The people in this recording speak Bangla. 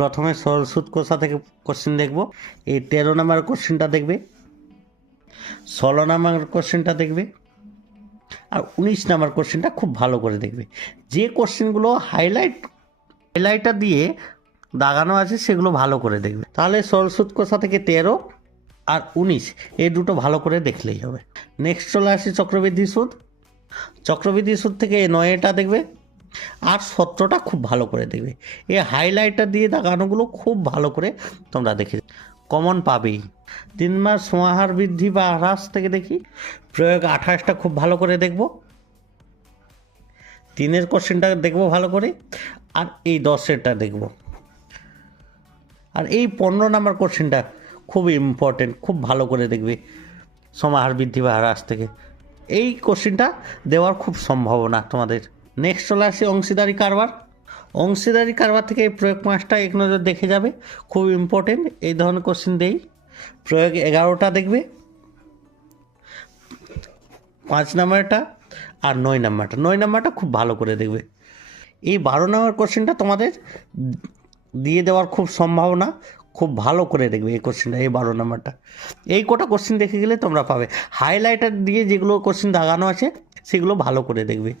প্রথমে সরল সুদ কষা থেকে কোশ্চেন দেখব। এই 13 নম্বর কোশ্চেনটা দেখবে, 16 নম্বর কোশ্চেনটা দেখবে, আর 19 নম্বর কোশ্চেনটা খুব ভালো করে দেখবে। যে কোশ্চেনগুলো হাইলাইটার দিয়ে দাগানো আছে সেগুলো ভালো করে দেখবে। তাহলে সরল সুদ কষা থেকে 13 আর 19 এই দুটো ভালো করে দেখলেই হবে। নেক্সট চলে আসি চক্রবৃদ্ধি সুদ। চক্রবৃদ্ধি সুদ থেকে 9টা দেখবে আর 17টা খুব ভালো করে দেখবে। এই হাইলাইটার দিয়ে দাগানোগুলো খুব ভালো করে তোমরা দেখে কমন পাবেই। 3 মাস সমাহার বৃদ্ধি বা হ্রাস থেকে দেখি প্রয়োগ 28টা খুব ভালো করে দেখব, 3-এর কোশ্চেনটা দেখব ভালো করে, আর এই 10-এরটা দেখব। আর এই 15 নম্বর কোশ্চেনটা খুব ইম্পর্টেন্ট, খুব ভালো করে দেখবে সমাহার বৃদ্ধি বা হ্রাস থেকে। এই কোশ্চেনটা দেওয়ার খুব সম্ভাবনা তোমাদের। নেক্সট চলে আসি অংশীদারি কারবার। অংশীদারি কারবার থেকে এই প্রয়োগ 5টা এক নজর দেখে যাবে, খুব ইম্পর্টেন্ট এই ধরনের কোশ্চেন দেই। প্রয়োগ 11টা দেখবে, 5 নাম্বারটা আর 9 নাম্বারটা। 9 নাম্বারটা খুব ভালো করে দেখবে। এই 12 নম্বর কোশ্চেনটা তোমাদের দিয়ে দেওয়ার খুব সম্ভাবনা, খুব ভালো করে দেখবে এই কোশ্চেনটা, এই 12 নম্বরটা। এই কটা কোশ্চেন দেখে গেলে তোমরা পাবে। হাইলাইটার দিয়ে যেগুলো কোশ্চেন দাগানো আছে সেগুলো ভালো করে দেখবে।